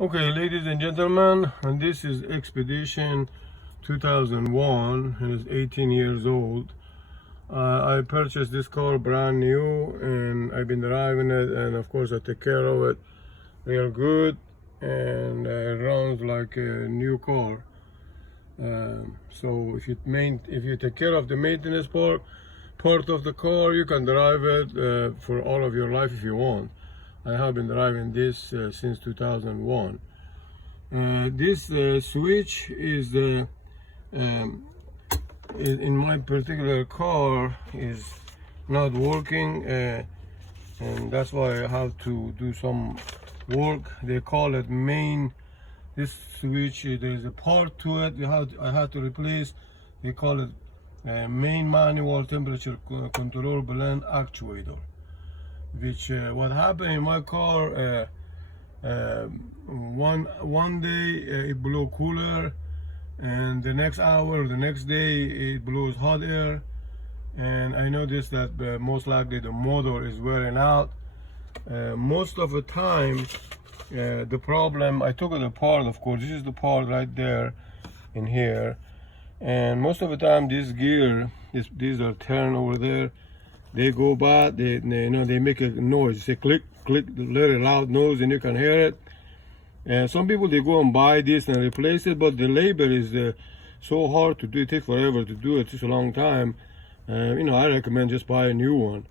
Okay, ladies and gentlemen, and this is Expedition 2001 and it's 18 years old. I purchased this car brand new and I've been driving it, and of course I take care of it real good, and it runs like a new car. So if you take care of the maintenance part of the car, you can drive it for all of your life if you want. I have been driving this since 2001. This switch is in my particular car is not working, and that's why I have to do some work. They call it main. This switch, there's a part to it I had to replace. They call it main manual temperature control blend actuator, which what happened in my car, one day it blew cooler, and the next hour, the next day it blows hot air, and I noticed that most likely the motor is wearing out. Most of the time, the problem, I took it apart, of course. This is the part right there in here, and most of the time this gear, these are turned over there, they go bad. They make a noise. Say click click, very loud noise, and you can hear it. And some people, they go and buy this and replace it, but the labor is so hard to do. It takes forever to do it. It's a long time. I recommend just buy a new one.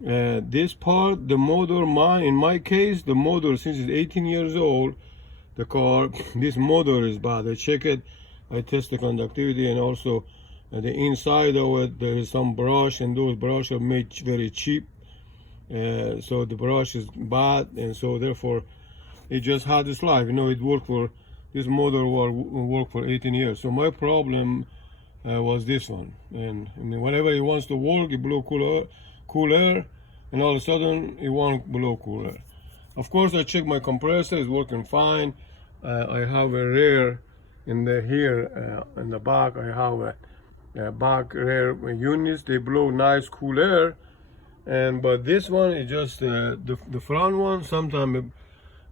This part, the motor, in my case, the motor, since it's 18 years old, the car, this motor is bad. I check it, I test the conductivity, and also the inside of it, there is some brush, and those brushes are made very cheap. So the brush is bad, and so therefore it just had its life. It worked for, this motor will work for 18 years. So my problem was this one, and whenever it wants to work, it blow cool air, and all of a sudden it won't blow cool air. Of course, I checked my compressor, it's working fine. I have a rear in the here in the back. I have a back rear units. They blow nice cool air, but this one is just the front one. Sometimes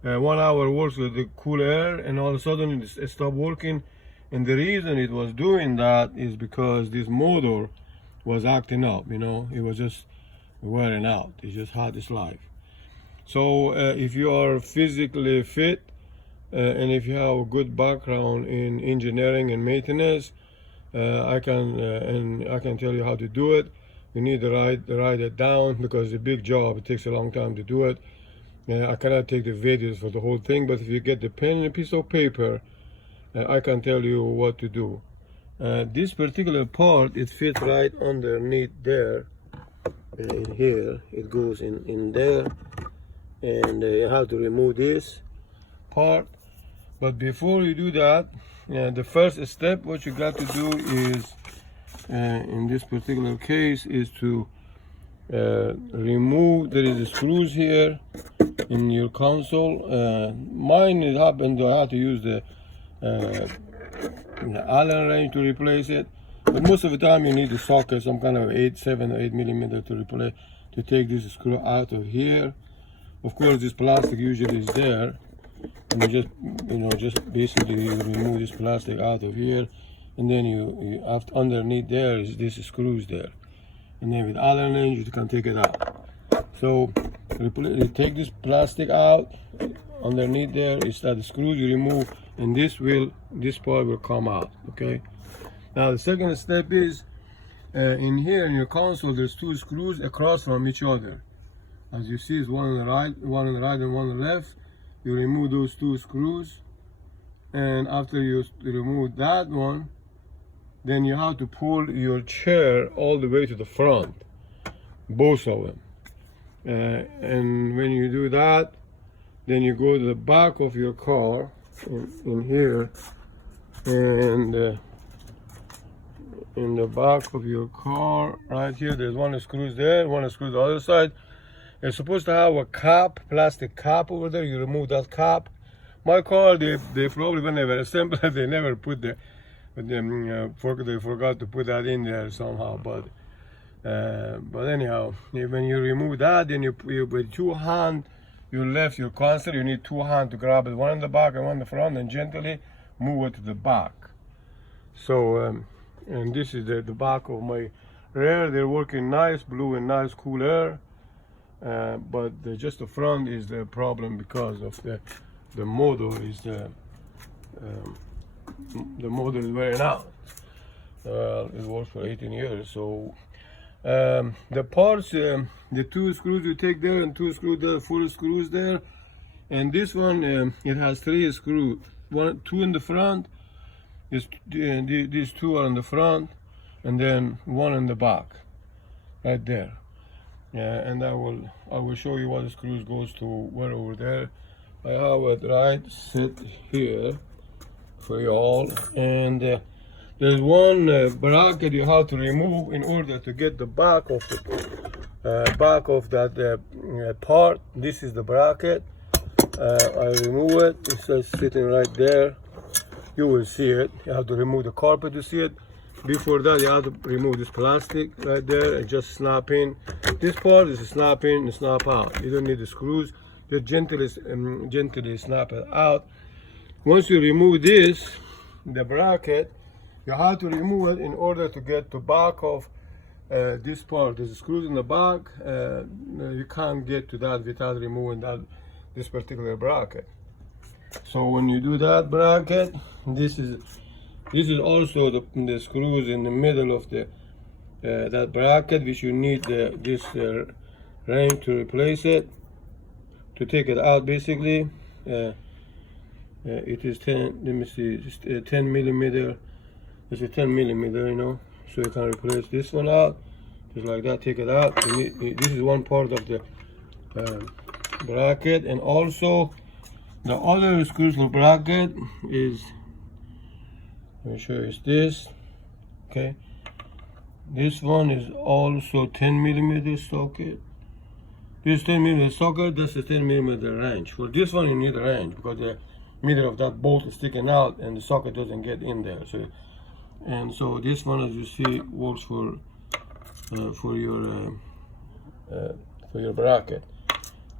1 hour works with the cool air, and all of a sudden it stopped working. And the reason it was doing that is because this motor was acting up. It was just wearing out. It just had its life. So if you are physically fit, and if you have a good background in engineering and maintenance, I can tell you how to do it. You need to write it down, because it's a big job. It takes a long time to do it. I cannot take the videos for the whole thing, but if you get the pen and a piece of paper, I can tell you what to do. This particular part, it fits right underneath there. In here, it goes in there, and you have to remove this part. But before you do that, the first step, what you got to do is, in this particular case, is to remove, there is a screws here in your console. Mine, it happened I had to use the Allen wrench to replace it, but most of the time you need a socket, some kind of 7 or 8 millimeter to take this screw out of here. Of course, this plastic usually is there, and you just basically you remove this plastic out of here, and then you underneath there is this screws there, and then with Allen wrench you can take it out. So you take this plastic out. Underneath there is that the screws you remove, and this part will come out. Okay. Now the second step is, in here in your console, there's 2 screws across from each other. As you see, it's one on the right, and one on the left. You remove those 2 screws, and after you remove that one, then you have to pull your chair all the way to the front, both of them. And when you do that, then you go to the back of your car in here, and in the back of your car right here, there's one screws there, one screws the other side. It's supposed to have a cap, plastic cap over there. You remove that cap. My car, they probably, when they were assembled, they never put they forgot to put that in there somehow. But anyhow, when you remove that, then you with 2 hands your left, your constant, you need two hands to grab it, one in the back and one in the front, and gently move it to the back. So, and this is the back of my rear. They're working nice, blue and nice, cool air. But just the front is the problem because of the motor is the motor is wearing out. It works for 18 years. So the parts, the two screws you take there and two screws there, 4 screws there, and this one it has 3 screws, two in the front. These 2 are in the front, and then 1 in the back, right there. And I will show you what the screws goes to where over there. I have it right set here for you all, and there's one bracket you have to remove in order to get the back of that part. This is the bracket. I remove it. It's just sitting right there. You will see it. You have to remove the carpet to see it. Before that, you have to remove this plastic right there and just snap in. This part is a snap in and snap out. You don't need the screws. Just gently snap it out. Once you remove this, the bracket, you have to remove it in order to get the back of this part. There's screws in the back. You can't get to that without removing this particular bracket. So when you do that bracket, this is also the screws in the middle of that bracket, which you need this wrench to replace it, to take it out. Basically, it is 10. Let me see, it's 10 millimeter. It's a 10 millimeter, you know. So you can replace this one out, just like that. Take it out. This is one part of the bracket, and also the other screws for bracket is, let me show you, is this. Okay, this one is also 10 millimeter socket. This 10 millimeter socket, this is 10 millimeter wrench. For this one, you need a wrench because the middle of that bolt is sticking out and the socket doesn't get in there. So this one, as you see, works for your bracket.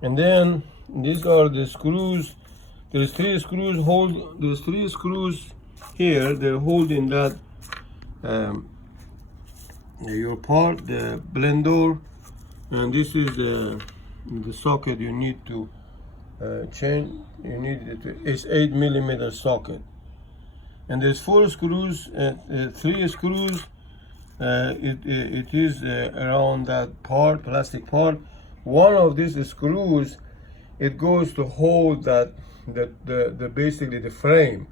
And then these are the screws. There's 3 screws There's 3 screws here. They're holding that your part, the blender, and this is the socket you need to change. You need it's 8 millimeter socket, and there's 4 screws, 3 screws. It is around that part, plastic part. One of these screws, it goes to hold the basically the frame,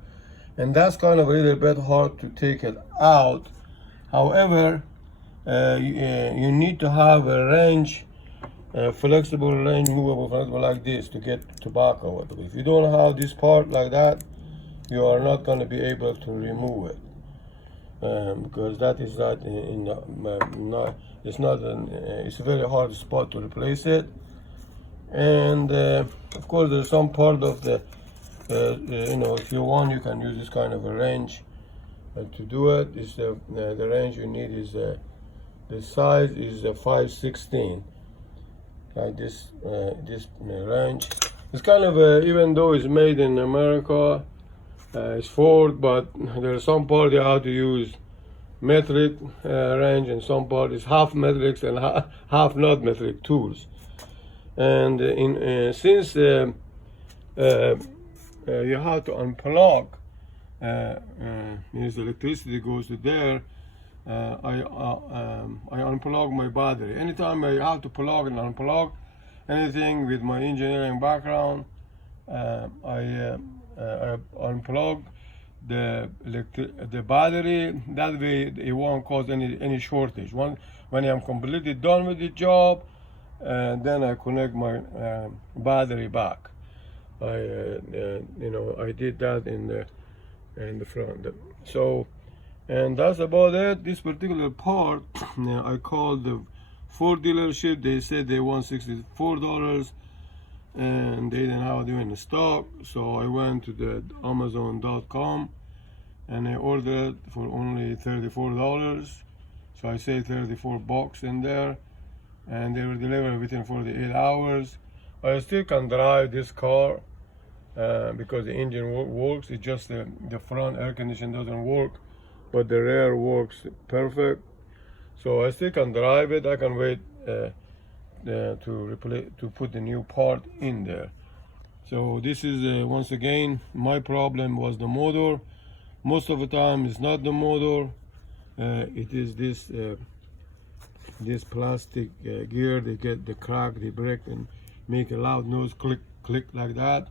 and that's kind of a little bit hard to take it out. However, you need to have a wrench, flexible wrench, movable, flexible like this to get the back of it. If you don't have this part like that, you are not going to be able to remove it, because that is it's a very hard spot to replace it. And of course, there's some part of the you know, if you want, you can use this kind of a wrench to do it. It's the wrench you need is the size is 5/16, like this wrench. It's kind of even though it's made in America, it's Ford, but there are some part you have to use metric wrench, and some part is half metric and half not metric tools. And since you have to unplug, the electricity goes to there. I unplug my battery. Anytime I have to plug and unplug anything with my engineering background, I unplug the battery. That way it won't cause any shortage. When I'm completely done with the job, then I connect my battery back. I did that in the front. So, and that's about it. This particular part, I called the Ford dealership. They said they want $64, and they didn't have it in the stock. So I went to the Amazon.com and I ordered for only $34. So I saved $34 in there, and they were delivered within 48 hours. I still can drive this car because the engine works. It's just the front air condition doesn't work, but the rear works perfect. So I still can drive it. I can wait to put the new part in there. So this is once again, my problem was the motor. Most of the time it's not the motor, it is this plastic gear. They get the crack, they break and make a loud noise, click click like that.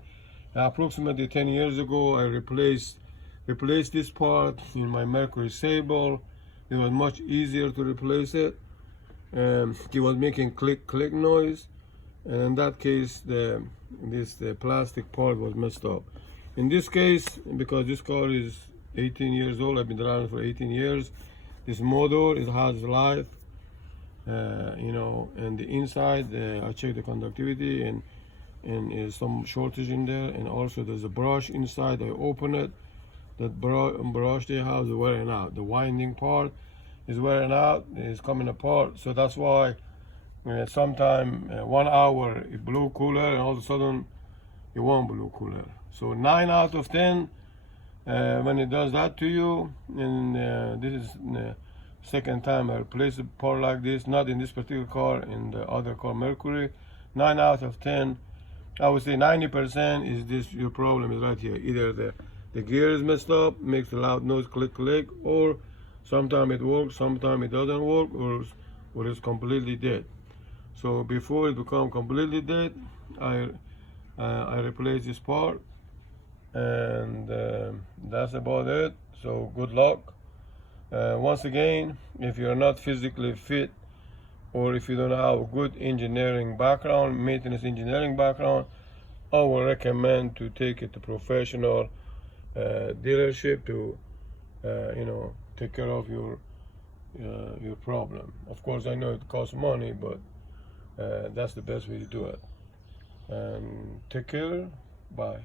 Approximately 10 years ago I replaced this part in my Mercury Sable. It was much easier to replace it. It was making click click noise, and in that case the plastic part was messed up. In this case, because this car is 18 years old, I've been driving for 18 years, this motor, it has life, you know, and the inside I checked the conductivity, and is some shortage in there, and also there's a brush inside. I open it, that brush they have is wearing out. The winding part is wearing out, it's coming apart. So that's why sometime 1 hour it blew cooler, and all of a sudden it won't blow cooler. So 9 out of 10 when it does that to you. And this is the second time I replaced a part like this, not in this particular car, in the other car, Mercury. 9 out of 10, I would say 90% is this. Your problem is right here. Either the gear is messed up, makes a loud noise, click click, or sometimes it works, sometimes it doesn't work, or it's completely dead. So before it becomes completely dead, I replace this part, and that's about it. So good luck. Once again, if you're not physically fit, or if you don't have a good engineering background, maintenance engineering background, I will recommend to take it to professional dealership to you know, take care of your problem. Of course, I know it costs money, but that's the best way to do it. And take care. Bye.